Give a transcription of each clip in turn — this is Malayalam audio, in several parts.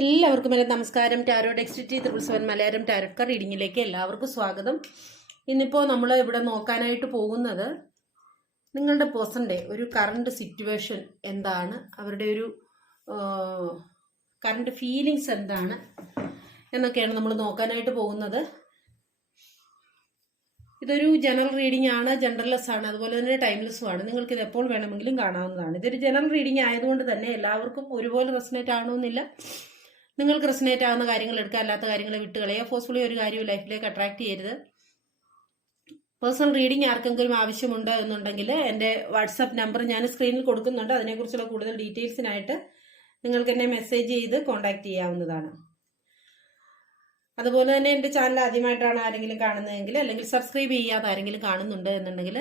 എല്ലാവർക്കും എന്റെ നമസ്കാരം. Tarot dexterity triple seven Malayalam ടാരക്ക റീഡിങ്ങിലേക്ക് എല്ലാവർക്കും സ്വാഗതം. ഇന്നിപ്പോൾ നമ്മൾ ഇവിടെ നോക്കാനായിട്ട് പോകുന്നത് നിങ്ങളുടെ പേഴ്സന്റെ ഒരു കറണ്ട് സിറ്റുവേഷൻ എന്താണ്? അവരുടെ ഒരു കറണ്ട് ഫീലിങ്സ് എന്താണ്? എന്നൊക്കെയാണ് നമ്മൾ നോക്കാനായിട്ട് പോകുന്നത്. ഇതൊരു ജനറൽ റീഡിംഗ് ആണ് ജനറൽലെസ് ആണ് അതുപോലെ തന്നെ ടൈംലെസ്സും ആണ്. ഇത് എപ്പോൾ വേണമെങ്കിലും കാണാവുന്നതാണ്. ഇതൊരു ജനറൽ റീഡിംഗ് ആയതുകൊണ്ട് തന്നെ എല്ലാവർക്കും ഒരുപോലെ റെസനേറ്റ് ആവണമെന്നില്ല. നിങ്ങൾക്ക് റെസിനേറ്റ് ആവുന്ന കാര്യങ്ങൾ എടുക്കുക അല്ലാത്ത കാര്യങ്ങൾ വിട്ടുകളയുക ഫോഴ്സ്ഫുള്ളി ഒരു കാര്യവും ലൈഫിലേക്ക് അട്രാക്ട് ചെയ്യരുത്. പേഴ്സണൽ റീഡിംഗ് ആർക്കെങ്കിലും ആവശ്യമുണ്ട് എന്നുണ്ടെങ്കിൽ എന്റെ വാട്സാപ്പ് നമ്പർ ഞാൻ സ്ക്രീനിൽ കൊടുക്കുന്നുണ്ട്. അതിനെക്കുറിച്ചുള്ള കൂടുതൽ ഡീറ്റെയിൽസിനായിട്ട് നിങ്ങൾക്ക് എന്നെ മെസ്സേജ് ചെയ്ത് കോൺടാക്ട് ചെയ്യാവുന്നതാണ്. അതുപോലെ തന്നെ എന്റെ ചാനൽ ആദ്യമായിട്ടാണ് ആരെങ്കിലും കാണുന്നതെങ്കിൽ അല്ലെങ്കിൽ സബ്സ്ക്രൈബ് ചെയ്യാതെ ആരെങ്കിലും കാണുന്നുണ്ട് എന്നുണ്ടെങ്കിൽ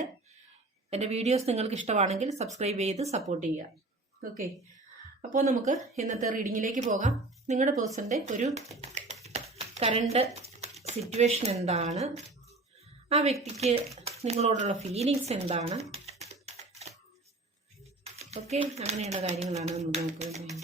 എന്റെ വീഡിയോസ് നിങ്ങൾക്ക് ഇഷ്ടമാണെങ്കിൽ സബ്സ്ക്രൈബ് ചെയ്ത് സപ്പോർട്ട് ചെയ്യുക. ഓക്കെ അപ്പോൾ നമുക്ക് ഇന്നത്തെ റീഡിങ്ങിലേക്ക് പോകാം. നിങ്ങളുടെ പേഴ്സന്റെ ഒരു കറണ്ട് സിറ്റുവേഷൻ എന്താണ്? ആ വ്യക്തിക്ക് നിങ്ങളോടുള്ള ഫീലിങ്സ് എന്താണ്? ഓക്കെ അങ്ങനെയുള്ള കാര്യങ്ങളാണ് നമ്മൾ നോക്കുന്നത്.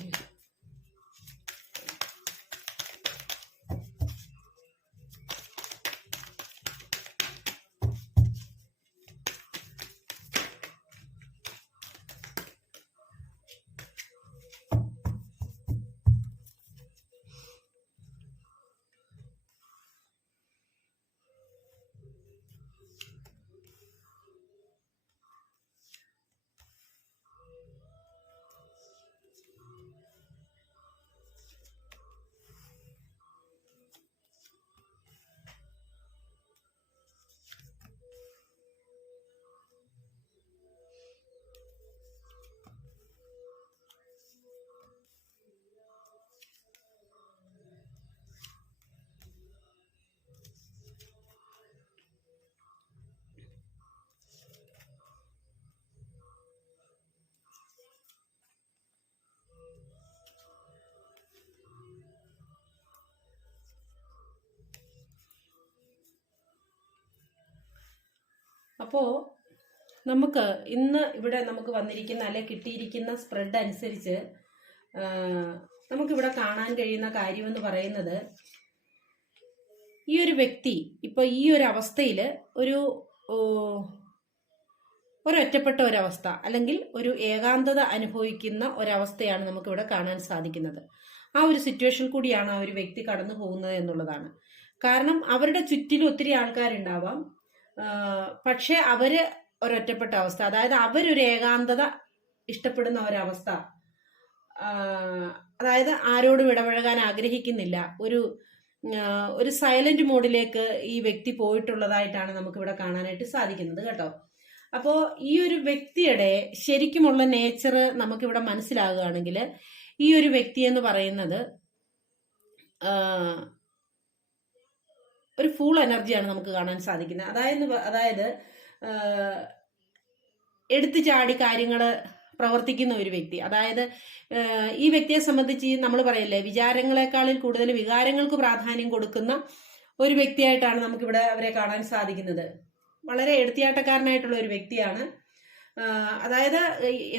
അപ്പോൾ നമുക്ക് ഇന്ന് ഇവിടെ നമുക്ക് വന്നിരിക്കുന്ന അല്ലെ കിട്ടിയിരിക്കുന്ന സ്പ്രെഡ് അനുസരിച്ച് നമുക്കിവിടെ കാണാൻ കഴിയുന്ന കാര്യമെന്ന് പറയുന്നത് ഈ ഒരു വ്യക്തി ഇപ്പോൾ ഈ ഒരു അവസ്ഥയിൽ ഒരു ഒരൊറ്റപ്പെട്ട ഒരവസ്ഥ അല്ലെങ്കിൽ ഒരു ഏകാന്തത അനുഭവിക്കുന്ന ഒരവസ്ഥയാണ് നമുക്കിവിടെ കാണാൻ സാധിക്കുന്നത്. ആ ഒരു സിറ്റുവേഷൻ കൂടിയാണ് ആ ഒരു വ്യക്തി കടന്നു പോകുന്നത് എന്നുള്ളതാണ്. കാരണം അവരുടെ ചുറ്റിലും ഒത്തിരി ആൾക്കാരുണ്ടാവാം. പക്ഷെ അവർ ഒരൊറ്റപ്പെട്ട അവസ്ഥ. അതായത് അവരൊരു ഏകാന്തത ഇഷ്ടപ്പെടുന്ന ഒരവസ്ഥ. അതായത് ആരോടും ഇടപഴകാൻ ആഗ്രഹിക്കുന്നില്ല. ഒരു ഒരു സൈലന്റ് മോഡിലേക്ക് ഈ വ്യക്തി പോയിട്ടുള്ളതായിട്ടാണ് നമുക്കിവിടെ കാണാനായിട്ട് സാധിക്കുന്നത് കേട്ടോ. അപ്പോൾ ഈ ഒരു വ്യക്തിയുടെ ശരിക്കുമുള്ള നേച്ചർ നമുക്കിവിടെ മനസ്സിലാകുകയാണെങ്കിൽ ഈ ഒരു വ്യക്തി എന്ന് പറയുന്നത് ഒരു ഫുൾ എനർജിയാണ് നമുക്ക് കാണാൻ സാധിക്കുന്നത്. അതായത് അതായത് എടുത്തു ചാടി കാര്യങ്ങൾ പ്രവർത്തിക്കുന്ന ഒരു വ്യക്തി. അതായത് ഈ വ്യക്തിയെ സംബന്ധിച്ച് നമ്മൾ പറയില്ലേ വിചാരങ്ങളെക്കാളിൽ കൂടുതൽ വികാരങ്ങൾക്ക് പ്രാധാന്യം കൊടുക്കുന്ന ഒരു വ്യക്തിയായിട്ടാണ് നമുക്കിവിടെ അവരെ കാണാൻ സാധിക്കുന്നത്. വളരെ എടുത്തിയാട്ടക്കാരനായിട്ടുള്ള ഒരു വ്യക്തിയാണ്. അതായത്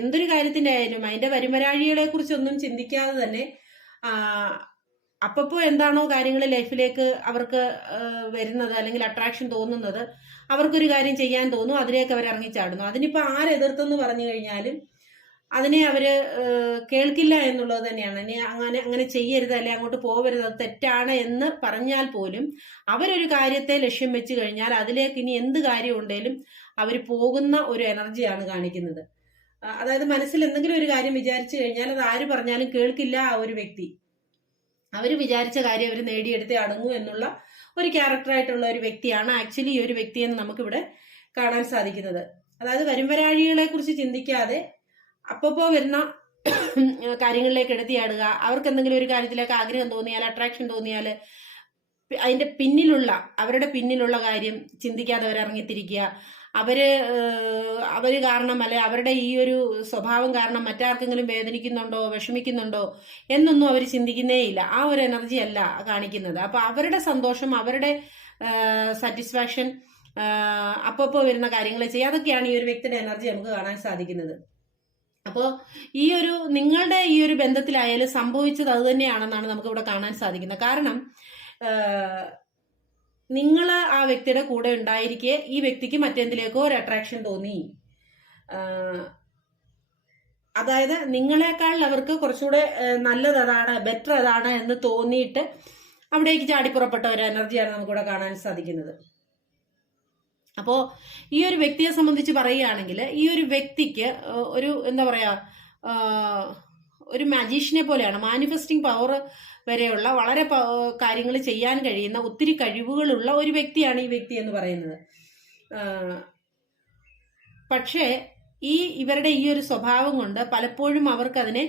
എന്തൊരു കാര്യത്തിന്റെ ആയാലും അതിന്റെ വരുമരാഴികളെ കുറിച്ചൊന്നും ചിന്തിക്കാതെ തന്നെ അപ്പപ്പോ എന്താണോ കാര്യങ്ങൾ ലൈഫിലേക്ക് അവർക്ക് വരുന്നത് അല്ലെങ്കിൽ അട്രാക്ഷൻ തോന്നുന്നത് അവർക്കൊരു കാര്യം ചെയ്യാൻ തോന്നും അതിലേക്ക് അവർ ഇറങ്ങിച്ചാടുന്നു അതിനിപ്പോ ആരെതിർത്തെന്ന് പറഞ്ഞു കഴിഞ്ഞാലും അതിനെ അവർ കേൾക്കില്ല എന്നുള്ളത് തന്നെയാണ്. ഇനി അങ്ങനെ അങ്ങനെ ചെയ്യരുത് അല്ലെ അങ്ങോട്ട് പോകരുത് അത് തെറ്റാണ് എന്ന് പറഞ്ഞാൽ പോലും അവരൊരു കാര്യത്തെ ലക്ഷ്യം വെച്ച് കഴിഞ്ഞാൽ അതിലേക്ക് ഇനി എന്ത് കാര്യം ഉണ്ടെങ്കിലും അവർ പോകുന്ന ഒരു എനർജിയാണ് കാണിക്കുന്നത്. അതായത് മനസ്സിൽ എന്തെങ്കിലും ഒരു കാര്യം വിചാരിച്ചു കഴിഞ്ഞാൽ അത് ആര് പറഞ്ഞാലും കേൾക്കില്ല ആ ഒരു വ്യക്തി. അവർ വിചാരിച്ച കാര്യം അവർ നേടിയെടുത്തേ അടങ്ങൂ എന്നുള്ള ഒരു ക്യാരക്ടറായിട്ടുള്ള ഒരു വ്യക്തിയാണ് ആക്ച്വലി ഈ ഒരു വ്യക്തിയെന്ന് നമുക്കിവിടെ കാണാൻ സാധിക്കുന്നത്. അതായത് വരുംവരാഴികളെ കുറിച്ച് ചിന്തിക്കാതെ അപ്പപ്പോ വരുന്ന കാര്യങ്ങളിലേക്ക് എടുത്തിയാടുക അവർക്ക് എന്തെങ്കിലും ഒരു കാര്യത്തിലേക്ക് ആഗ്രഹം തോന്നിയാൽ അട്രാക്ഷൻ തോന്നിയാൽ അതിന്റെ പിന്നിലുള്ള അവരുടെ പിന്നിലുള്ള കാര്യം ചിന്തിക്കാതെ അവർ ഇറങ്ങിത്തിരിക്കുക അവർ അവർ കാരണം അല്ലെ അവരുടെ ഈ ഒരു സ്വഭാവം കാരണം മറ്റാർക്കെങ്കിലും വേദനിക്കുന്നുണ്ടോ വിഷമിക്കുന്നുണ്ടോ എന്നൊന്നും അവർ ചിന്തിക്കുന്നേ ഇല്ല. ആ ഒരു എനർജി അല്ല കാണിക്കുന്നത്. അപ്പൊ അവരുടെ സന്തോഷം അവരുടെ സാറ്റിസ്ഫാക്ഷൻ അപ്പപ്പോ വരുന്ന കാര്യങ്ങൾ ചെയ്യുക. അതൊക്കെയാണ് ഈ ഒരു വ്യക്തിയുടെ എനർജി നമുക്ക് കാണാൻ സാധിക്കുന്നത്. അപ്പോൾ ഈ ഒരു നിങ്ങളുടെ ഈ ഒരു ബന്ധത്തിലായാലും സംഭവിച്ചത് അത് തന്നെയാണെന്നാണ് നമുക്ക് ഇവിടെ കാണാൻ സാധിക്കുന്നത്. കാരണം നിങ്ങൾ ആ വ്യക്തിയുടെ കൂടെ ഉണ്ടായിരിക്കെ ഈ വ്യക്തിക്ക് മറ്റെന്തിലേക്കോ ഒരു അട്രാക്ഷൻ തോന്നി. അതായത് നിങ്ങളെക്കാൾ അവർക്ക് കുറച്ചുകൂടെ നല്ലത് അതാണ് ബെറ്റർ അതാണ് എന്ന് തോന്നിയിട്ട് അവിടേക്ക് ചാടിപ്പുറപ്പെട്ട ഒരു എനർജിയാണ് നമുക്കിവിടെ കാണാൻ സാധിക്കുന്നത്. അപ്പോ ഈ ഒരു വ്യക്തിയെ സംബന്ധിച്ച് പറയുകയാണെങ്കിൽ ഈ ഒരു വ്യക്തിക്ക് ഒരു എന്താ പറയാ ഒരു മജീഷ്യനെ പോലെയാണ്. മാനിഫെസ്റ്റിംഗ് പവർ വരെയുള്ള വളരെ കാര്യങ്ങൾ ചെയ്യാൻ കഴിയുന്ന ഒത്തിരി കഴിവുകളുള്ള ഒരു വ്യക്തിയാണ് ഈ വ്യക്തി എന്ന് പറയുന്നത്. പക്ഷേ ഈ ഇവരുടെ ഈ ഒരു സ്വഭാവം കൊണ്ട് പലപ്പോഴും അവർക്കതിനെ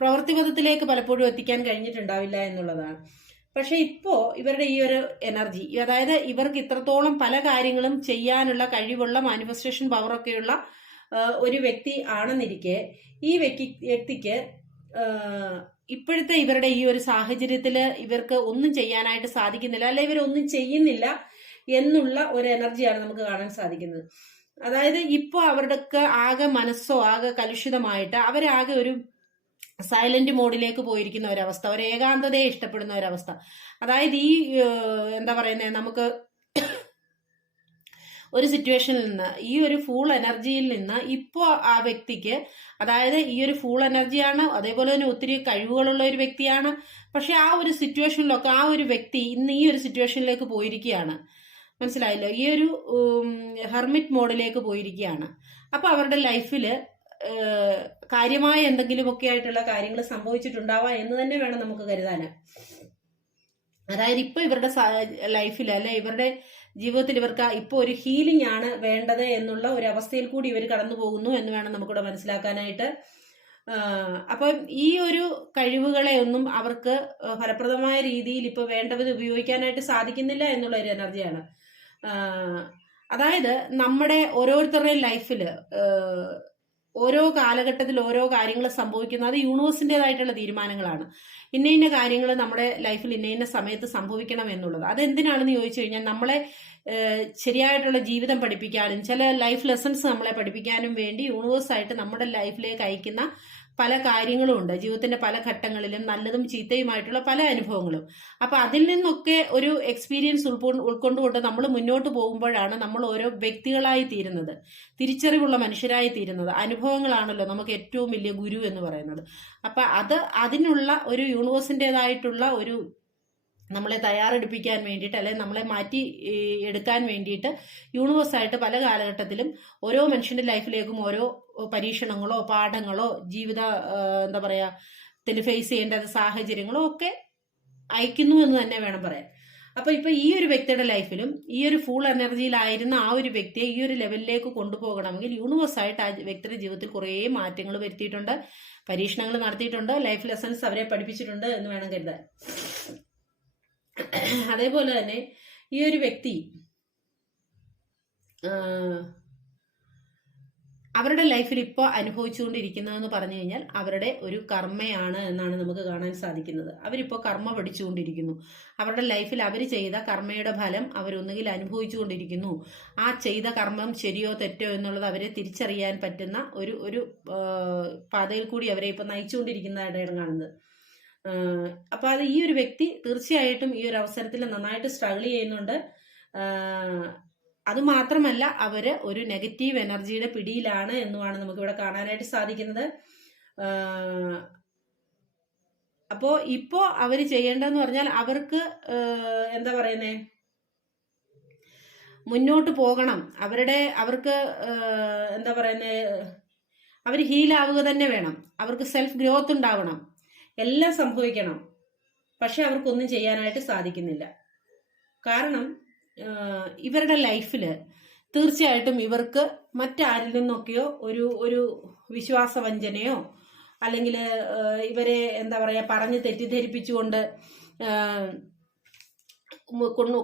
പ്രവൃത്തിപഥത്തിലേക്ക് പലപ്പോഴും എത്തിക്കാൻ കഴിഞ്ഞിട്ടുണ്ടാവില്ല എന്നുള്ളതാണ്. പക്ഷെ ഇപ്പോൾ ഇവരുടെ ഈ ഒരു എനർജി അതായത് ഇവർക്ക് ഇത്രത്തോളം പല കാര്യങ്ങളും ചെയ്യാനുള്ള കഴിവുള്ള മാനിഫെസ്റ്റേഷൻ പവറൊക്കെയുള്ള ഒരു വ്യക്തി ആണെന്നിരിക്കെ ഈ വ്യക്തി വ്യക്തിക്ക് ഇപ്പോഴത്തെ ഇവരുടെ ഈ ഒരു സാഹചര്യത്തിൽ ഇവർക്ക് ഒന്നും ചെയ്യാനായിട്ട് സാധിക്കുന്നില്ല അല്ലെ ഇവരൊന്നും ചെയ്യുന്നില്ല എന്നുള്ള ഒരു എനർജിയാണ് നമുക്ക് കാണാൻ സാധിക്കുന്നത്. അതായത് ഇപ്പോൾ അവരുടെയൊക്കെ ആകെ മനസ്സോ ആകെ കലുഷിതമായിട്ട് അവരാകെ ഒരു സൈലന്റ് മോഡിലേക്ക് പോയിരിക്കുന്ന ഒരവസ്ഥ ഒരു ഏകാന്തതയെ ഇഷ്ടപ്പെടുന്ന ഒരവസ്ഥ. അതായത് ഈ എന്താ പറയുന്നത് നമുക്ക് ഒരു സിറ്റുവേഷനിൽ നിന്ന് ഈ ഒരു ഫുൾ എനർജിയിൽ നിന്ന് ഇപ്പോൾ ആ വ്യക്തിക്ക് അതായത് ഈ ഒരു ഫൂൾ എനർജിയാണ് അതേപോലെ തന്നെ ഒത്തിരി കഴിവുകളുള്ള ഒരു വ്യക്തിയാണ്. പക്ഷെ ആ ഒരു സിറ്റുവേഷനിലൊക്കെ ആ ഒരു വ്യക്തി ഇന്ന് ഈ ഒരു സിറ്റുവേഷനിലേക്ക് പോയിരിക്കുകയാണ്. മനസ്സിലായല്ലോ? ഈ ഒരു ഹെർമിറ്റ് മോഡിലേക്ക് പോയിരിക്കുകയാണ്. അപ്പൊ അവരുടെ ലൈഫിൽ കാര്യമായ എന്തെങ്കിലുമൊക്കെ ആയിട്ടുള്ള കാര്യങ്ങൾ സംഭവിച്ചിട്ടുണ്ടാവാം എന്ന് തന്നെ വേണം നമുക്ക് കരുതാൻ. അതായത് ഇപ്പൊ ഇവരുടെ ലൈഫിൽ അല്ലെ ഇവരുടെ ജീവിതത്തിൽ ഇവർക്ക് ഇപ്പോൾ ഒരു ഹീലിംഗ് ആണ് വേണ്ടത് എന്നുള്ള ഒരു അവസ്ഥയിൽ കൂടി ഇവർ കടന്നു പോകുന്നു എന്ന് വേണം നമുക്കിവിടെ മനസ്സിലാക്കാനായിട്ട്. അപ്പം ഈ ഒരു കഴിവുകളെ ഒന്നും അവർക്ക് ഫലപ്രദമായ രീതിയിൽ ഇപ്പൊ വേണ്ടവിധം ഉപയോഗിക്കാനായിട്ട് സാധിക്കുന്നില്ല എന്നുള്ള ഒരു എനർജിയാണ് അതായത് നമ്മുടെ ഓരോരുത്തരുടെയും ലൈഫിൽ ഓരോ കാലഘട്ടത്തിൽ ഓരോ കാര്യങ്ങൾ സംഭവിക്കുന്നത് അത് യൂണിവേഴ്സിന്റെതായിട്ടുള്ള തീരുമാനങ്ങളാണ്. ഇന്ന ഇന്ന കാര്യങ്ങൾ നമ്മുടെ ലൈഫിൽ ഇന്ന ഇന്ന സമയത്ത് സംഭവിക്കണം എന്നുള്ളത്. അതെന്തിനാണെന്ന് ചോദിച്ചു കഴിഞ്ഞാൽ നമ്മളെ ശരിയായിട്ടുള്ള ജീവിതം പഠിപ്പിക്കാനും ചില ലൈഫ് ലെസൺസ് നമ്മളെ പഠിപ്പിക്കാനും വേണ്ടി യൂണിവേഴ്സായിട്ട് നമ്മുടെ ലൈഫിലേക്ക് അയക്കുന്ന പല കാര്യങ്ങളും ഉണ്ട്. ജീവിതത്തിന്റെ പല ഘട്ടങ്ങളിലും നല്ലതും ചീത്തയുമായിട്ടുള്ള പല അനുഭവങ്ങളും. അപ്പൊ അതിൽ നിന്നൊക്കെ ഒരു എക്സ്പീരിയൻസ് ഉൾക്കൊ ഉൾക്കൊണ്ടുകൊണ്ട് നമ്മൾ മുന്നോട്ട് പോകുമ്പോഴാണ് നമ്മൾ ഓരോ വ്യക്തികളായി തീരുന്നത്. തിരിച്ചറിവുള്ള മനുഷ്യരായി തീരുന്നത്. അനുഭവങ്ങളാണല്ലോ നമുക്ക് ഏറ്റവും വലിയ ഗുരു എന്ന് പറയുന്നത്. അപ്പൊ അത് അതിനുള്ള ഒരു യൂണിവേഴ്സിന്റെതായിട്ടുള്ള ഒരു നമ്മളെ തയ്യാറെടുപ്പിക്കാൻ വേണ്ടിയിട്ട് അല്ലെങ്കിൽ നമ്മളെ മാറ്റി എടുക്കാൻ വേണ്ടിയിട്ട് യൂണിവേഴ്സായിട്ട് പല കാലഘട്ടത്തിലും ഓരോ മനുഷ്യന്റെ ലൈഫിലേക്കും ഓരോ പരീക്ഷണങ്ങളോ പാഠങ്ങളോ ജീവിത എന്താ പറയാ ത്തിൽ ഫേസ് ചെയ്യേണ്ട സാഹചര്യങ്ങളോ ഒക്കെ അയക്കുന്നു എന്ന് തന്നെ വേണം പറയാൻ. അപ്പൊ ഇപ്പൊ ഈ ഒരു വ്യക്തിയുടെ ലൈഫിലും ഈ ഒരു ഫുൾ എനർജിയിലായിരുന്ന ആ ഒരു വ്യക്തിയെ ഈ ഒരു ലെവലിലേക്ക് കൊണ്ടുപോകണമെങ്കിൽ യൂണിവേഴ്സായിട്ട് ആ വ്യക്തിയുടെ ജീവിതത്തിൽ കുറേ മാറ്റങ്ങൾ വരുത്തിയിട്ടുണ്ട്. പരീക്ഷണങ്ങൾ നടത്തിയിട്ടുണ്ട്. ലൈഫ് ലെസൺസ് അവരെ പഠിപ്പിച്ചിട്ടുണ്ട് എന്ന് വേണം കരുതാൻ. അതേപോലെ തന്നെ ഈ ഒരു വ്യക്തി അവരുടെ ലൈഫിൽ ഇപ്പോൾ അനുഭവിച്ചുകൊണ്ടിരിക്കുന്നതെന്ന് പറഞ്ഞു കഴിഞ്ഞാൽ അവരുടെ ഒരു കർമ്മയാണ് എന്നാണ് നമുക്ക് കാണാൻ സാധിക്കുന്നത്. അവരിപ്പോൾ കർമ്മ പഠിച്ചുകൊണ്ടിരിക്കുന്നു. അവരുടെ ലൈഫിൽ അവർ ചെയ്ത കർമ്മയുടെ ഫലം അവരൊന്നുകിൽ അനുഭവിച്ചുകൊണ്ടിരിക്കുന്നു. ആ ചെയ്ത കർമ്മം ശരിയോ തെറ്റോ എന്നുള്ളത് അവരെ തിരിച്ചറിയാൻ പറ്റുന്ന ഒരു ഒരു പാതയിൽ കൂടി അവരെ ഇപ്പോൾ നയിച്ചുകൊണ്ടിരിക്കുന്നതായിട്ടാണ് കാണുന്നത്. ആഹ് അപ്പൊ അത് ഈ ഒരു വ്യക്തി തീർച്ചയായിട്ടും ഈ ഒരു അവസരത്തിൽ നന്നായിട്ട് സ്ട്രഗിൾ ചെയ്യുന്നുണ്ട്. അത് മാത്രമല്ല അവർ ഒരു നെഗറ്റീവ് എനർജിയുടെ പിടിയിലാണ് എന്നുമാണ് നമുക്ക് ഇവിടെ കാണാനായിട്ട് സാധിക്കുന്നത്. അപ്പോ ഇപ്പോ അവർ ചെയ്യേണ്ടതെന്ന് പറഞ്ഞാൽ അവർക്ക് എന്താ പറയുന്നേ? മുന്നോട്ട് പോകണം. അവരുടെ അവർക്ക് എന്താ പറയുന്നേ? അവർ ഹീലാവുക തന്നെ വേണം. അവർക്ക് സെൽഫ് ഗ്രോത്ത് ഉണ്ടാവണം. എല്ലാം സംഭവിക്കണം. പക്ഷെ അവർക്കൊന്നും ചെയ്യാനായിട്ട് സാധിക്കുന്നില്ല. കാരണം ഇവരുടെ ലൈഫിൽ തീർച്ചയായിട്ടും ഇവർക്ക് മറ്റാരിൽ നിന്നൊക്കെയോ ഒരു ഒരു വിശ്വാസവഞ്ചനയോ അല്ലെങ്കിൽ ഇവരെ എന്താ പറയുക പറഞ്ഞ് തെറ്റിദ്ധരിപ്പിച്ചുകൊണ്ട്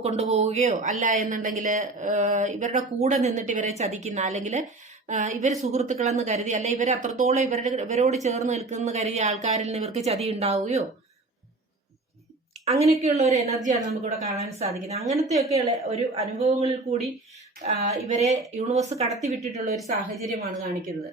കൊണ്ടുപോവുകയോ അല്ല എന്നുണ്ടെങ്കിൽ ഇവരുടെ കൂടെ നിന്നിട്ട് ഇവരെ ചതിക്കുന്ന അല്ലെങ്കിൽ ഇവർ സുഹൃത്തുക്കളെന്ന് കരുതി അല്ലെ ഇവർ അത്രത്തോളം ഇവരുടെ ഇവരോട് ചേർന്ന് നിൽക്കുന്ന കരുതി ആൾക്കാരിൽ നിന്ന് ഇവർക്ക് ചതി ഉണ്ടാവുകയോ? അങ്ങനെയൊക്കെയുള്ള ഒരു എനർജിയാണ് നമുക്കിവിടെ കാണാൻ സാധിക്കുന്നത്. അങ്ങനത്തെയൊക്കെയുള്ള ഒരു അനുഭവങ്ങളിൽ കൂടി ഇവരെ യൂണിവേഴ്സ് കടത്തിവിട്ടിട്ടുള്ള ഒരു സാഹചര്യമാണ് കാണിക്കുന്നത്.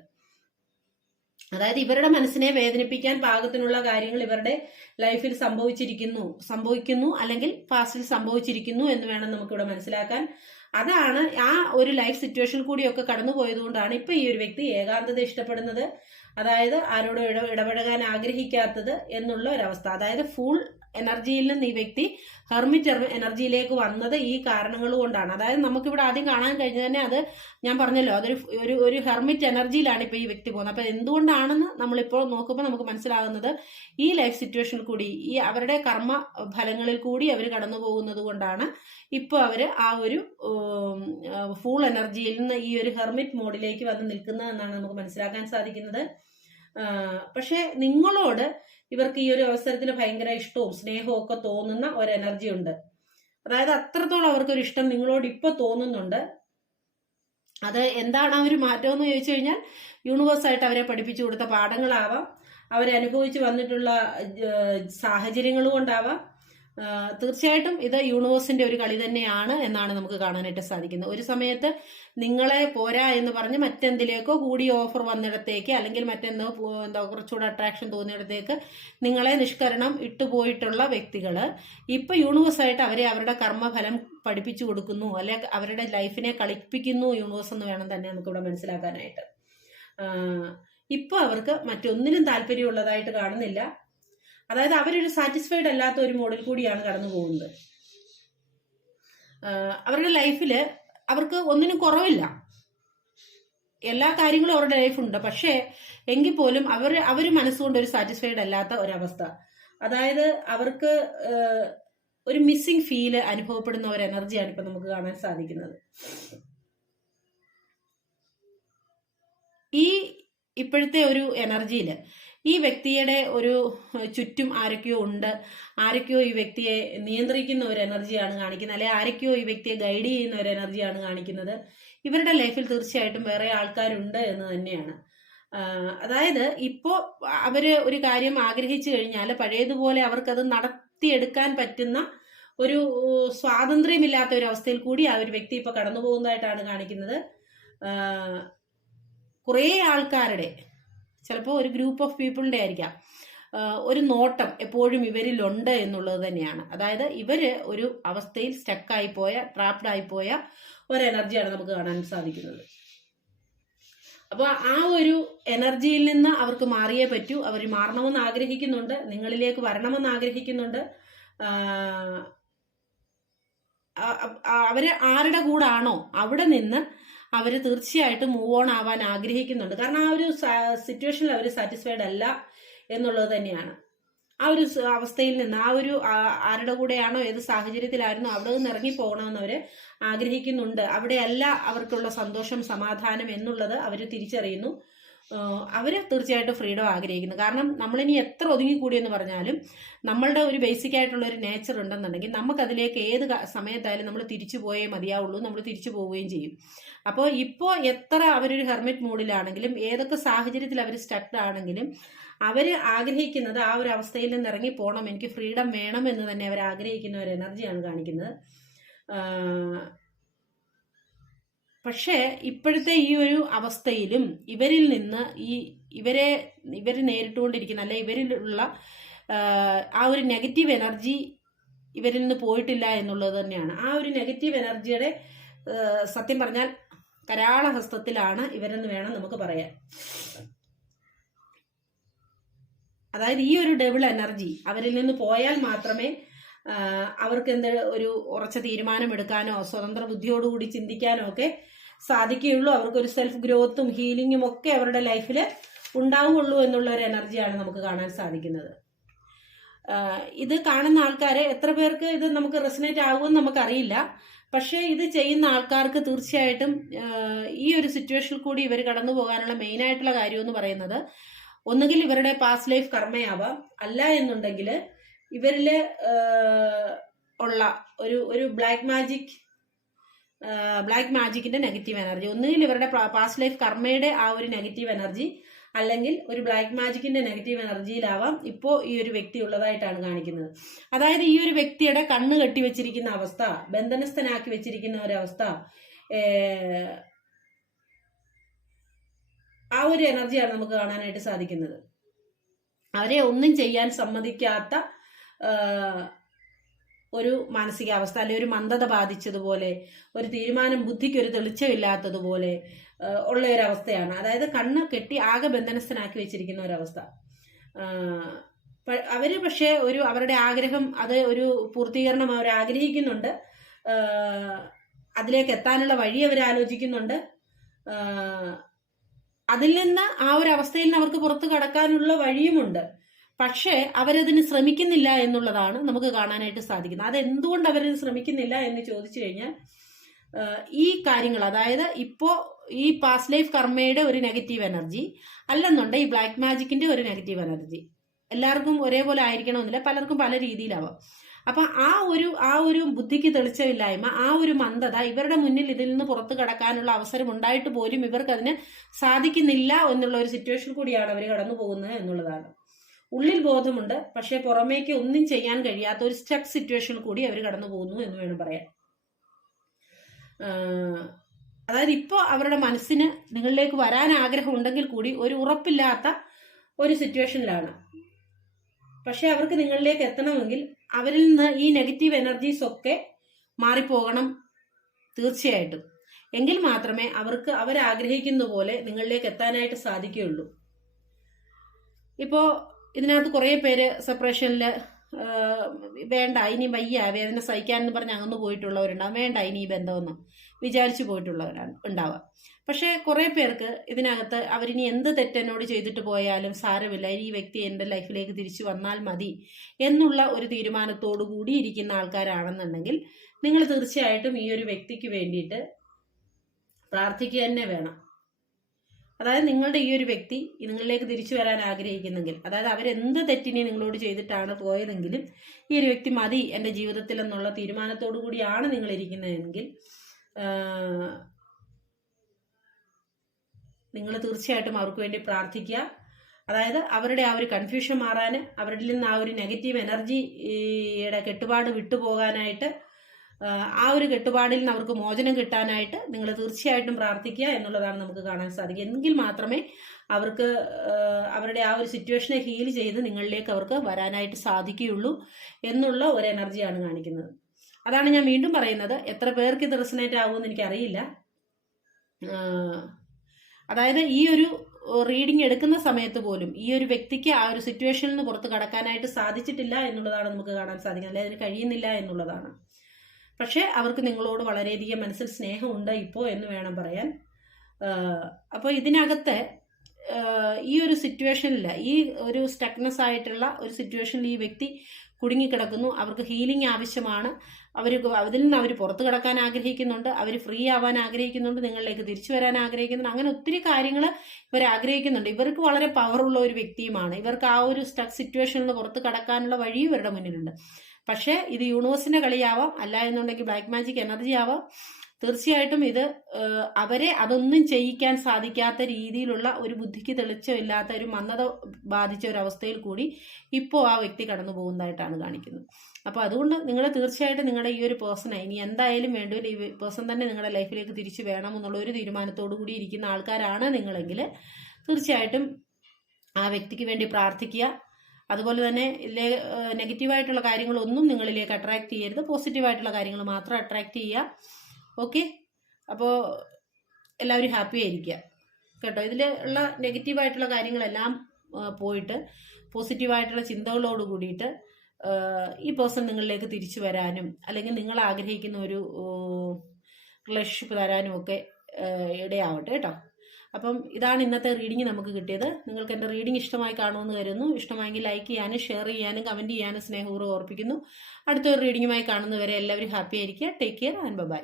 അതായത് ഇവരുടെ മനസ്സിനെ വേദനിപ്പിക്കാൻ പാകത്തിനുള്ള കാര്യങ്ങൾ ഇവരുടെ ലൈഫിൽ സംഭവിച്ചിരിക്കുന്നു സംഭവിക്കുന്നു അല്ലെങ്കിൽ പാസ്റ്റിൽ സംഭവിച്ചിരിക്കുന്നു എന്ന് വേണം നമുക്കിവിടെ മനസ്സിലാക്കാൻ അതാണ് ആ ഒരു ലൈഫ് സിറ്റുവേഷൻ കൂടിയൊക്കെ കടന്നു പോയതുകൊണ്ടാണ് ഇപ്പൊ ഈ ഒരു വ്യക്തി ഏകാന്തത ഇഷ്ടപ്പെടുന്നത്. അതായത് ആരോടും ഇട ഇടപഴകാൻ ആഗ്രഹിക്കാത്തത് എന്നുള്ള ഒരവസ്ഥ. അതായത് ഫുൾ എനർജിയിൽ നിന്ന് ഈ വ്യക്തി ഹെർമിറ്റ് എനർജിയിലേക്ക് വന്നത് ഈ കാരണങ്ങൾ കൊണ്ടാണ്. അതായത് നമുക്കിവിടെ ആദ്യം കാണാൻ കഴിഞ്ഞത് തന്നെ അത് ഞാൻ പറഞ്ഞല്ലോ അതൊരു ഒരു ഒരു ഹെർമിറ്റ് എനർജിയിലാണ് ഇപ്പോൾ ഈ വ്യക്തി പോകുന്നത്. അപ്പോൾ എന്തുകൊണ്ടാണെന്ന് നമ്മളിപ്പോൾ നോക്കുമ്പോൾ നമുക്ക് മനസ്സിലാകുന്നത് ഈ ലൈഫ് സിറ്റുവേഷനിൽ കൂടി ഈ അവരുടെ കർമ്മ ഫലങ്ങളിൽ കൂടി അവർ കടന്നു പോകുന്നത് കൊണ്ടാണ് ഇപ്പോൾ അവർ ആ ഒരു ഫുൾ എനർജിയിൽ നിന്ന് ഈ ഒരു ഹെർമിറ്റ് മോഡിലേക്ക് വന്ന് നിൽക്കുന്നതെന്നാണ് നമുക്ക് മനസ്സിലാക്കാൻ സാധിക്കുന്നത്. പക്ഷേ നിങ്ങളോട് ഇവർക്ക് ഈ ഒരു അവസരത്തിൽ ഭയങ്കര ഇഷ്ടവും സ്നേഹവും ഒക്കെ തോന്നുന്ന ഒരു എനർജി ഉണ്ട്. അതായത് അത്രത്തോളം അവർക്ക് ഒരു ഇഷ്ടം നിങ്ങളോട് ഇപ്പോൾ തോന്നുന്നുണ്ട്. അത് എന്താണ് ആ ഒരു മാറ്റം എന്ന് ചോദിച്ചു കഴിഞ്ഞാൽ യൂണിവേഴ്സായിട്ട് അവരെ പഠിപ്പിച്ചു കൊടുത്ത പാഠങ്ങളാവാം. അവരനുഭവിച്ച് വന്നിട്ടുള്ള സാഹചര്യങ്ങൾ കൊണ്ടാവാം. തീർച്ചയായിട്ടും ഇത് യൂണിവേഴ്സിന്റെ ഒരു കളി തന്നെയാണ് എന്നാണ് നമുക്ക് കാണാനായിട്ട് സാധിക്കുന്നത്. ഒരു സമയത്ത് നിങ്ങളെ പോരാ എന്ന് പറഞ്ഞ് മറ്റെന്തിലേക്കോ കൂടി ഓഫർ വന്നിടത്തേക്ക് അല്ലെങ്കിൽ മറ്റെന്തോ എന്തോ കുറച്ചുകൂടെ അട്രാക്ഷൻ തോന്നിയിടത്തേക്ക് നിങ്ങളെ നിഷ്കരണം ഇട്ടുപോയിട്ടുള്ള വ്യക്തികൾ ഇപ്പൊ യൂണിവേഴ്സായിട്ട് അവരെ അവരുടെ കർമ്മഫലം പഠിപ്പിച്ചു കൊടുക്കുന്നു അല്ലെ അവരുടെ ലൈഫിനെ കളിപ്പിക്കുന്നു യൂണിവേഴ്സ് എന്ന് വേണം തന്നെ നമുക്കിവിടെ മനസ്സിലാക്കാനായിട്ട്. ഇപ്പൊ അവർക്ക് മറ്റൊന്നിനും താല്പര്യമുള്ളതായിട്ട് കാണുന്നില്ല. അതായത് അവരൊരു സാറ്റിസ്ഫൈഡ് അല്ലാത്ത ഒരു മോഡിൽ കൂടിയാണ് കടന്നു പോകുന്നത്. അവരുടെ ലൈഫിൽ അവർക്ക് ഒന്നിനും കുറവില്ല. എല്ലാ കാര്യങ്ങളും അവരുടെ ലൈഫുണ്ട് പക്ഷേ എങ്കിൽ പോലും അവർ അവർ മനസ്സുകൊണ്ട് ഒരു സാറ്റിസ്ഫൈഡ് അല്ലാത്ത ഒരവസ്ഥ. അതായത് അവർക്ക് ഒരു മിസ്സിങ് ഫീൽ അനുഭവപ്പെടുന്ന ഒരു എനർജിയാണ് ഇപ്പൊ നമുക്ക് കാണാൻ സാധിക്കുന്നത്. ഈ ഇപ്പോഴത്തെ ഒരു എനർജിയിൽ ഈ വ്യക്തിയുടെ ഒരു ചുറ്റും ആരൊക്കെയോ ഉണ്ട്. ആരൊക്കെയോ ഈ വ്യക്തിയെ നിയന്ത്രിക്കുന്ന ഒരു എനർജിയാണ് കാണിക്കുന്നത്. അല്ലെ ആരൊക്കെയോ ഈ വ്യക്തിയെ ഗൈഡ് ചെയ്യുന്ന ഒരു എനർജിയാണ് കാണിക്കുന്നത്. ഇവരുടെ ലൈഫിൽ തീർച്ചയായിട്ടും വേറെ ആൾക്കാരുണ്ട് എന്ന് തന്നെയാണ്. അതായത് ഇപ്പോൾ അവർ ഒരു കാര്യം ആഗ്രഹിച്ചു കഴിഞ്ഞാൽ പഴയതുപോലെ അവർക്കത് നടത്തിയെടുക്കാൻ പറ്റുന്ന ഒരു സ്വാതന്ത്ര്യമില്ലാത്ത ഒരു അവസ്ഥയിൽ കൂടി ആ ഒരു വ്യക്തി ഇപ്പോൾ കടന്നു പോകുന്നതായിട്ടാണ് കാണിക്കുന്നത് കുറേ ആൾക്കാരുടെ ചിലപ്പോൾ ഒരു ഗ്രൂപ്പ് ഓഫ് പീപ്പിളിന്റെ ആയിരിക്കാം. ഒരു നോട്ടം എപ്പോഴും ഇവരിലുണ്ട് എന്നുള്ളത് തന്നെയാണ്. അതായത് ഇവർ ഒരു അവസ്ഥയിൽ സ്റ്റക്കായി പോയ ട്രാപ്ഡ് ആയി പോയ ഒരു എനർജിയാണ് നമുക്ക് കാണാൻ സാധിക്കുന്നത്. അപ്പോൾ ആ ഒരു എനർജിയിൽ നിന്ന് അവർക്ക് മാറിയേ പറ്റൂ. അവർ മാറണമെന്ന് ആഗ്രഹിക്കുന്നുണ്ട്. നിങ്ങളിലേക്ക് വരണമെന്ന് ആഗ്രഹിക്കുന്നുണ്ട്. അവർ ആരുടെ കൂടാണോ അവിടെ നിന്ന് അവർ തീർച്ചയായിട്ടും മൂവ് ഓൺ ആവാൻ ആഗ്രഹിക്കുന്നുണ്ട്. കാരണം ആ ഒരു സിറ്റുവേഷനിൽ അവർ സാറ്റിസ്ഫൈഡ് അല്ല എന്നുള്ളത് തന്നെയാണ്. ആ ഒരു അവസ്ഥയിൽ നിന്ന് ആ ഒരു ആരുടെ കൂടെയാണോ ഏത് സാഹചര്യത്തിലായിരുന്നോ അവിടെ നിന്ന് ഇറങ്ങി പോകണമെന്ന് അവർ ആഗ്രഹിക്കുന്നുണ്ട്. അവിടെയല്ല അവർക്കുള്ള സന്തോഷം സമാധാനം എന്നുള്ളത് അവർ തിരിച്ചറിയുന്നു. അവർ തീർച്ചയായിട്ടും ഫ്രീഡം ആഗ്രഹിക്കുന്നു. കാരണം നമ്മളിനി എത്ര ഒതുങ്ങിക്കൂടിയെന്ന് പറഞ്ഞാലും നമ്മളുടെ ഒരു ബേസിക് ആയിട്ടുള്ള ഒരു നേച്ചർ ഉണ്ടെന്നുണ്ടെങ്കിൽ നമുക്കതിലേക്ക് ഏത് സമയത്തായാലും നമ്മൾ തിരിച്ചു പോയേ മതിയാവുള്ളൂ നമ്മൾ തിരിച്ചു പോവുകയും ചെയ്യും. അപ്പോൾ ഇപ്പോൾ എത്ര അവരൊരു ഹെർമിറ്റ് മൂഡിലാണെങ്കിലും ഏതൊക്കെ സാഹചര്യത്തിൽ അവർ സ്റ്റക്ഡ് ആണെങ്കിലും അവർ ആഗ്രഹിക്കുന്നത് ആ ഒരു അവസ്ഥയിൽ നിന്ന് ഇറങ്ങി പോകണം എനിക്ക് ഫ്രീഡം വേണം എന്ന് തന്നെ അവർ ആഗ്രഹിക്കുന്ന ഒരു എനർജിയാണ് കാണിക്കുന്നത്. പക്ഷേ ഇപ്പോഴത്തെ ഈ ഒരു അവസ്ഥയിലും ഇവരിൽ നിന്ന് ഈ ഇവരെ ഇവർ നേരിട്ടുകൊണ്ടിരിക്കുന്ന അല്ലെ ഇവരിലുള്ള ആ ഒരു നെഗറ്റീവ് എനർജി ഇവരിൽ നിന്ന് പോയിട്ടില്ല എന്നുള്ളത് തന്നെയാണ്. ആ ഒരു നെഗറ്റീവ് എനർജിയുടെ സത്യം പറഞ്ഞാൽ കരാള ഹസ്തത്തിലാണ് ഇവരെന്ന് വേണം നമുക്ക് പറയാൻ. അതായത് ഈ ഒരു ഡബിൾ എനർജി അവരിൽ നിന്ന് പോയാൽ മാത്രമേ അവർക്ക് എന്ത് ഒരു ഉറച്ച തീരുമാനമെടുക്കാനോ സ്വതന്ത്ര ബുദ്ധിയോടുകൂടി ചിന്തിക്കാനോ ഒക്കെ സാധിക്കുകയുള്ളൂ. അവർക്കൊരു സെൽഫ് ഗ്രോത്തും ഹീലിംഗും ഒക്കെ അവരുടെ ലൈഫിൽ ഉണ്ടാവുകയുള്ളൂ എന്നുള്ള ഒരു എനർജിയാണ് നമുക്ക് കാണാൻ സാധിക്കുന്നത്. ഇത് കാണുന്ന ആൾക്കാരെ എത്ര പേർക്ക് ഇത് നമുക്ക് റെസിനേറ്റ് ആകുമെന്ന് നമുക്കറിയില്ല. പക്ഷേ ഇത് ചെയ്യുന്ന ആൾക്കാർക്ക് തീർച്ചയായിട്ടും ഈ ഒരു സിറ്റുവേഷനിൽ കൂടി ഇവർ കടന്നു പോകാനുള്ള മെയിൻ ആയിട്ടുള്ള കാര്യം എന്ന് പറയുന്നത് ഒന്നുകിൽ ഇവരുടെ പാസ്റ്റ് ലൈഫ് കർമ്മയാവാം. അല്ല എന്നുണ്ടെങ്കിൽ ഇവരിൽ ഉള്ള ഒരു ഒരു ബ്ലാക്ക് മാജിക് ബ്ലാക്ക് മാജിക്കിന്റെ നെഗറ്റീവ് എനർജി ഒന്നുകിൽ ഇവരുടെ പാസ്റ്റ് ലൈഫ് കർമ്മയുടെ ആ ഒരു നെഗറ്റീവ് എനർജി അല്ലെങ്കിൽ ഒരു ബ്ലാക്ക് മാജിക്കിന്റെ നെഗറ്റീവ് എനർജിയിലാവാം ഇപ്പോൾ ഈ ഒരു വ്യക്തി ഉള്ളതായിട്ടാണ് കാണിക്കുന്നത്. അതായത് ഈ ഒരു വ്യക്തിയുടെ കണ്ണ് കെട്ടി വെച്ചിരിക്കുന്ന അവസ്ഥ ബന്ധനസ്ഥനാക്കി വെച്ചിരിക്കുന്ന ഒരവസ്ഥ ആ ഒരു എനർജിയാണ് നമുക്ക് കാണാനായിട്ട് സാധിക്കുന്നത്. അവരെ ഒന്നും ചെയ്യാൻ സമ്മതിക്കാത്ത ഒരു മാനസികാവസ്ഥ അല്ലെങ്കിൽ ഒരു മന്ദത ബാധിച്ചതുപോലെ ഒരു തീരുമാനം ബുദ്ധിക്ക് ഒരു തെളിച്ചമില്ലാത്തതുപോലെ ഉള്ള ഒരു അവസ്ഥയാണ് അതായത് കണ്ണ് കെട്ടി ആകെ ബന്ധനസ്ഥനാക്കി വെച്ചിരിക്കുന്ന ഒരവസ്ഥ. അവർ പക്ഷേ ഒരു അവരുടെ ആഗ്രഹം അത് ഒരു പൂർത്തീകരണം അവർ ആഗ്രഹിക്കുന്നുണ്ട്. അതിലേക്ക് എത്താനുള്ള വഴി അവർ ആലോചിക്കുന്നുണ്ട്. അതിൽ നിന്ന് ആ ഒരു അവസ്ഥയിൽ നിന്ന് അവർക്ക് പുറത്തു കടക്കാനുള്ള വഴിയുമുണ്ട്. പക്ഷേ അവരതിന് ശ്രമിക്കുന്നില്ല എന്നുള്ളതാണ് നമുക്ക് കാണാനായിട്ട് സാധിക്കുന്നത്. അതെന്തുകൊണ്ട് അവരത് ശ്രമിക്കുന്നില്ല എന്ന് ചോദിച്ചു കഴിഞ്ഞാൽ ഈ കാര്യങ്ങൾ അതായത് ഇപ്പോൾ ഈ പാസ്റ്റ് ലൈഫ് കർമ്മയുടെ ഒരു നെഗറ്റീവ് എനർജി അല്ലെന്നുണ്ട് ഈ ബ്ലാക്ക് മാജിക്കിന്റെ ഒരു നെഗറ്റീവ് എനർജി എല്ലാവർക്കും ഒരേപോലെ ആയിരിക്കണമെന്നില്ല പലർക്കും പല രീതിയിലാവാം. അപ്പൊ ആ ഒരു ആ ഒരു ബുദ്ധിക്ക് തെളിച്ചമില്ലായ്മ ആ ഒരു മന്ദത ഇവരുടെ മുന്നിൽ ഇതിൽ നിന്ന് പുറത്തു കടക്കാനുള്ള അവസരം ഉണ്ടായിട്ട് പോലും ഇവർക്ക് അതിന് സാധിക്കുന്നില്ല എന്നുള്ള ഒരു സിറ്റുവേഷൻ കൂടിയാണ് അവർ കടന്നു പോകുന്നത് എന്നുള്ളതാണ്. ഉള്ളിൽ ബോധമുണ്ട് പക്ഷേ പുറമേക്ക് ഒന്നും ചെയ്യാൻ കഴിയാത്ത ഒരു സ്റ്റക്ക് സിറ്റുവേഷൻ കൂടി അവർ കടന്നു പോകുന്നു എന്ന് വേണം പറയാൻ. അതായത് ഇപ്പോൾ അവരുടെ മനസ്സിന് നിങ്ങളിലേക്ക് വരാൻ ആഗ്രഹം ഉണ്ടെങ്കിൽ കൂടി ഒരു ഉറപ്പില്ലാത്ത ഒരു സിറ്റുവേഷനിലാണ് പക്ഷെ അവർക്ക് നിങ്ങളിലേക്ക് എത്തണമെങ്കിൽ അവരിൽ നിന്ന് ഈ നെഗറ്റീവ് എനർജീസ് ഒക്കെ മാറിപ്പോകണം തീർച്ചയായിട്ടും. എങ്കിൽ മാത്രമേ അവർക്ക് അവരാഗ്രഹിക്കുന്ന പോലെ നിങ്ങളിലേക്ക് എത്താനായിട്ട് സാധിക്കുകയുള്ളൂ. ഇപ്പോൾ ഇതിനകത്ത് കുറേ പേര് സെപ്പറേഷനിൽ വേണ്ട ഇനി വയ്യ വേദന സഹിക്കാനെന്ന് പറഞ്ഞ് അങ്ങന്ന് പോയിട്ടുള്ളവരുണ്ടാവും. വേണ്ട ഇനി ഈ ബന്ധമൊന്നും വിചാരിച്ചു പോയിട്ടുള്ളവരാണ് ഉണ്ടാവുക. പക്ഷേ കുറേ പേർക്ക് ഇതിനകത്ത് അവരിനി എന്ത് തെറ്റെന്നോട് ചെയ്തിട്ട് പോയാലും സാരമില്ല. ഇനി ഈ വ്യക്തി എന്റെ ലൈഫിലേക്ക് തിരിച്ചു വന്നാൽ മതി എന്നുള്ള ഒരു തീരുമാനത്തോടു കൂടി ഇരിക്കുന്ന ആൾക്കാരാണെന്നുണ്ടെങ്കിൽ നിങ്ങൾ തീർച്ചയായിട്ടും ഈ ഒരു വ്യക്തിക്ക് വേണ്ടിയിട്ട് പ്രാർത്ഥിക്കുക തന്നെ വേണം. അതായത് നിങ്ങളുടെ ഈ ഒരു വ്യക്തി നിങ്ങളിലേക്ക് തിരിച്ചു വരാൻ ആഗ്രഹിക്കുന്നെങ്കിൽ അതായത് അവരെന്ത് തെറ്റിനെ നിങ്ങളോട് ചെയ്തിട്ടാണ് പോയതെങ്കിലും ഈ ഒരു വ്യക്തി മതി എന്റെ ജീവിതത്തിൽ എന്നുള്ള തീരുമാനത്തോടു കൂടിയാണ് നിങ്ങൾ ഇരിക്കുന്നതെങ്കിൽ നിങ്ങൾ തീർച്ചയായിട്ടും അവർക്ക് വേണ്ടി പ്രാർത്ഥിക്കുക. അതായത് അവരുടെ ആ ഒരു കൺഫ്യൂഷൻ മാറാൻ അവരിൽ നിന്ന് ആ ഒരു നെഗറ്റീവ് എനർജിയുടെ കെട്ടുപാട് വിട്ടുപോകാനായിട്ട് ആ ഒരു കെട്ടുപാടിൽ നിന്ന് അവർക്ക് മോചനം കിട്ടാനായിട്ട് നിങ്ങൾ തീർച്ചയായിട്ടും പ്രാർത്ഥിക്കുക എന്നുള്ളതാണ് നമുക്ക് കാണാൻ സാധിക്കുക. എങ്കിൽ മാത്രമേ അവർക്ക് അവരുടെ ആ ഒരു സിറ്റുവേഷനെ ഹീൽ ചെയ്ത് നിങ്ങളിലേക്ക് അവർക്ക് വരാനായിട്ട് സാധിക്കുകയുള്ളൂ എന്നുള്ള ഒരു എനർജിയാണ് കാണിക്കുന്നത്. അതാണ് ഞാൻ വീണ്ടും പറയുന്നത്. എത്ര പേർക്ക് ഇത് റെസനേറ്റ് ആകുമെന്ന് എനിക്കറിയില്ല. അതായത് ഈ ഒരു റീഡിംഗ് എടുക്കുന്ന സമയത്ത് പോലും ഈ ഒരു വ്യക്തിക്ക് ആ ഒരു സിറ്റുവേഷനിൽ നിന്ന് പുറത്ത് കടക്കാനായിട്ട് സാധിച്ചിട്ടില്ല എന്നുള്ളതാണ് നമുക്ക് കാണാൻ സാധിക്കുന്നത്. അല്ലെങ്കിൽ അതിന് കഴിയുന്നില്ല എന്നുള്ളതാണ്. പക്ഷേ അവർക്ക് നിങ്ങളോട് വളരെയധികം മനസ്സിൽ സ്നേഹമുണ്ട് ഇപ്പോൾ എന്ന് വേണം പറയാൻ. അപ്പോൾ ഇതിനകത്തെ ഈ ഒരു സിറ്റുവേഷനിൽ ഈ ഒരു സ്റ്റക്നെസ് ആയിട്ടുള്ള ഒരു സിറ്റുവേഷനിൽ ഈ വ്യക്തി കുടുങ്ങിക്കിടക്കുന്നു. അവർക്ക് ഹീലിംഗ് ആവശ്യമാണ്. അവർ അതിൽ നിന്ന് അവർ പുറത്തു കിടക്കാൻ ആഗ്രഹിക്കുന്നുണ്ട്. അവർ ഫ്രീ ആവാൻ ആഗ്രഹിക്കുന്നുണ്ട്. നിങ്ങളിലേക്ക് തിരിച്ചു വരാൻ ആഗ്രഹിക്കുന്നുണ്ട്. അങ്ങനെ ഒത്തിരി കാര്യങ്ങൾ ഇവർ ആഗ്രഹിക്കുന്നുണ്ട്. ഇവർക്ക് വളരെ പവറുള്ള ഒരു വ്യക്തിയുമാണ്. ഇവർക്ക് ആ ഒരു സ്റ്റക്ക് സിറ്റുവേഷനിൽ പുറത്ത് കടക്കാനുള്ള വഴി ഇവരുടെ മുന്നിലുണ്ട്. പക്ഷേ ഇത് യൂണിവേഴ്സിന്റെ കളിയാവാം. അല്ല എന്നുണ്ടെങ്കിൽ ബ്ലാക്ക് മാജിക് എനർജി ആവാം. തീർച്ചയായിട്ടും ഇത് അവരെ അതൊന്നും ചെയ്യിക്കാൻ സാധിക്കാത്ത രീതിയിലുള്ള ഒരു ബുദ്ധിക്ക് തെളിച്ചമില്ലാത്ത ഒരു മന്ദത ബാധിച്ച ഒരു അവസ്ഥയിൽ കൂടി ഇപ്പോൾ ആ വ്യക്തി കടന്നു പോകുന്നതായിട്ടാണ് കാണിക്കുന്നത്. അപ്പോൾ അതുകൊണ്ട് നിങ്ങൾ തീർച്ചയായിട്ടും നിങ്ങളുടെ ഈ ഒരു പേഴ്സണെ ഇനി എന്തായാലും വേണ്ടി ഈ പേഴ്സൺ തന്നെ നിങ്ങളുടെ ലൈഫിലേക്ക് തിരിച്ചു വേണമെന്നുള്ള ഒരു തീരുമാനത്തോടു കൂടി ഇരിക്കുന്ന ആൾക്കാരാണ് നിങ്ങളെങ്കിൽ തീർച്ചയായിട്ടും ആ വ്യക്തിക്ക് വേണ്ടി പ്രാർത്ഥിക്കുക. അതുപോലെ തന്നെ നെഗറ്റീവായിട്ടുള്ള കാര്യങ്ങളൊന്നും നിങ്ങളിലേക്ക് അട്രാക്ട് ചെയ്യരുത്. പോസിറ്റീവായിട്ടുള്ള കാര്യങ്ങൾ മാത്രം അട്രാക്ട് ചെയ്യുക ഓക്കെ അപ്പോൾ എല്ലാവരും ഹാപ്പി ആയിരിക്കുക. കേട്ടോ? ഇതിൽ ഉള്ള നെഗറ്റീവായിട്ടുള്ള കാര്യങ്ങളെല്ലാം പോയിട്ട് പോസിറ്റീവായിട്ടുള്ള ചിന്തകളോട് കൂടിയിട്ട് ഈ പേഴ്സൺ നിങ്ങളിലേക്ക് തിരിച്ചു വരാനും അല്ലെങ്കിൽ നിങ്ങൾ ആഗ്രഹിക്കുന്ന ഒരു റിലേഷൻഷിപ്പ് തരാനും ഒക്കെ ഇടയാവട്ടെ. കേട്ടോ? അപ്പം ഇതാണ് ഇന്നത്തെ റീഡിംഗ് നമുക്ക് കിട്ടിയത്. നിങ്ങൾക്ക് എന്റെ റീഡിംഗ് ഇഷ്ടമായി കാണുമെന്ന് കരുതുന്നു. ഇഷ്ടമായെങ്കിൽ ലൈക്ക് ചെയ്യാനും ഷെയർ ചെയ്യാനും കമന്റ് ചെയ്യാനും സ്നേഹപൂർവം ഓർപ്പിക്കുന്നു. അടുത്തൊരു റീഡിങ്ങുമായി കാണുന്നവരെ എല്ലാവരും ഹാപ്പി ആയിരിക്കുക. Take care and by